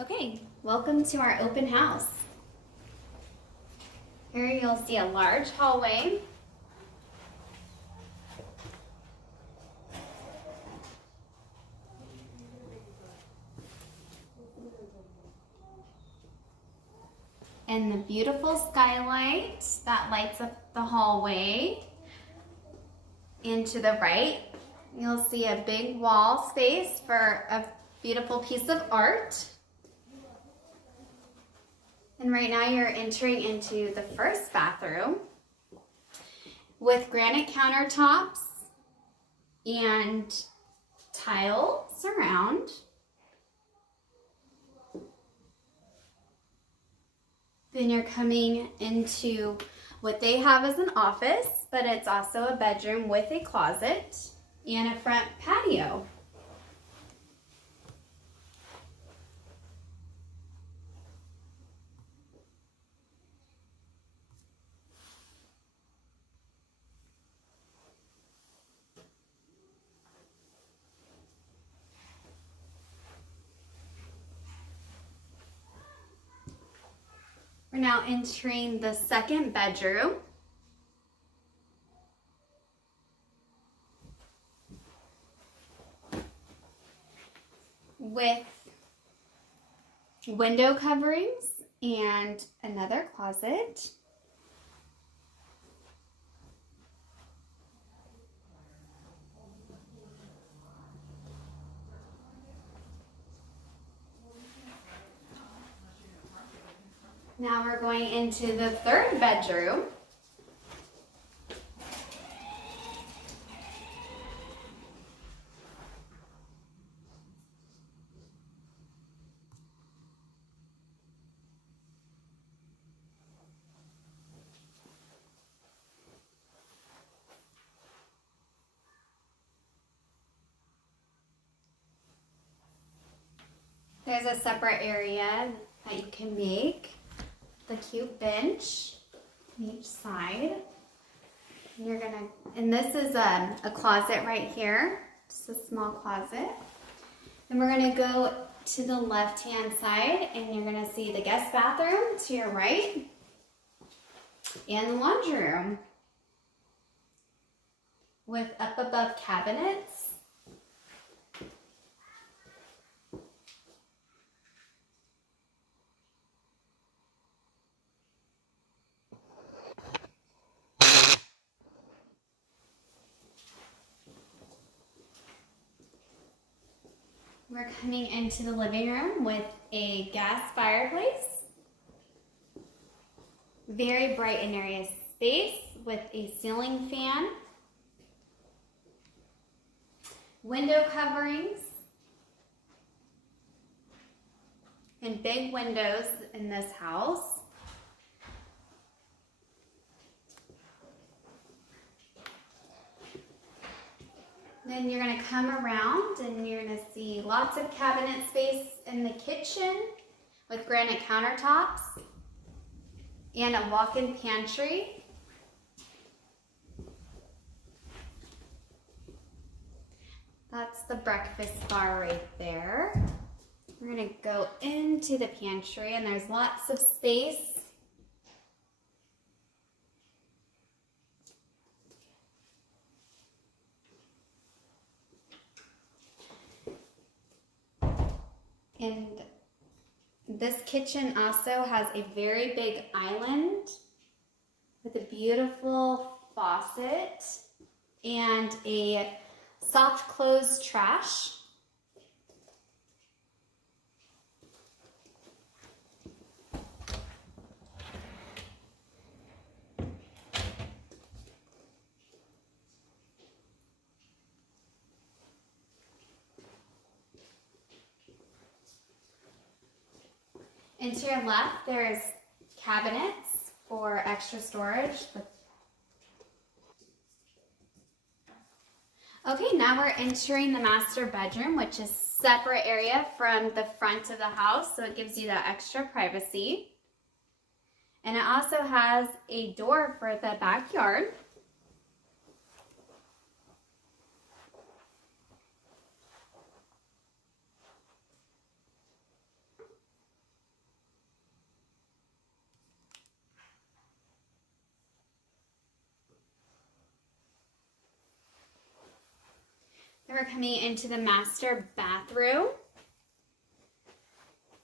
Okay, welcome to our open house. Here you'll see a large hallway. And the beautiful skylight that lights up the hallway. And to the right, you'll see a big wall space for a beautiful piece of art. And right now you're entering into the first bathroom with granite countertops and tile surround. Then you're coming into what they have as an office, but it's also a bedroom with a closet and a front patio. We're now entering the second bedroom. With window coverings and another closet. Now we're going into the third bedroom. There's a separate area that you can make. The cute bench on each side. And this is a closet right here, just a small closet. Then we're gonna go to the left-hand side and you're gonna see the guest bathroom to your right and the laundry room with up above cabinets. We're coming into the living room with a gas fireplace. Very bright and airy space with a ceiling fan. Window coverings. And big windows in this house. Then you're going to come around and you're going to see lots of cabinet space in the kitchen with granite countertops and a walk-in pantry. That's the breakfast bar right there. We're going to go into the pantry and there's lots of space. And this kitchen also has a very big island with a beautiful faucet and a soft close trash. And to your left, there's cabinets for extra storage. Okay, now we're entering the master bedroom, which is a separate area from the front of the house, so it gives you that extra privacy. And it also has a door for the backyard. And we're coming into the master bathroom.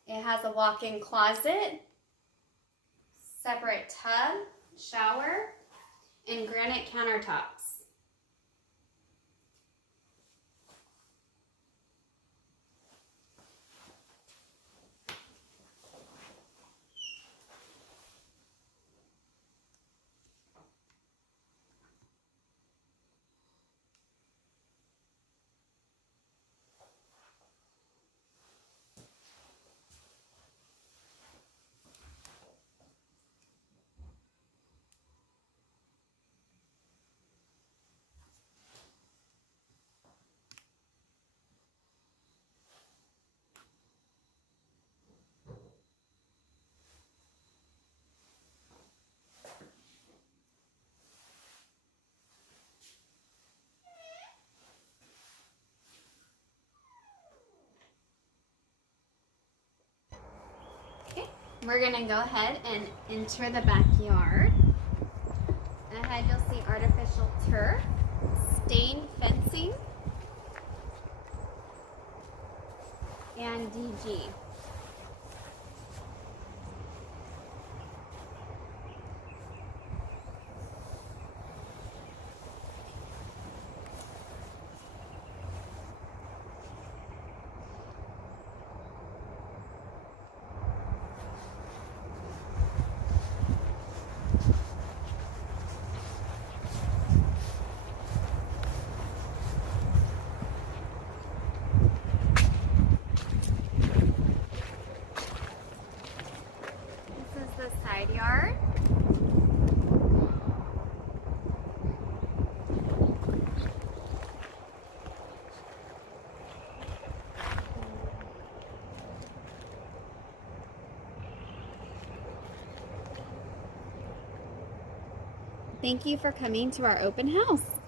It has a walk-in closet, separate tub, shower, and granite countertops. We're gonna go ahead and enter the backyard. Ahead you'll see artificial turf, stained fencing, and DG. The side yard. Thank you for coming to our open house.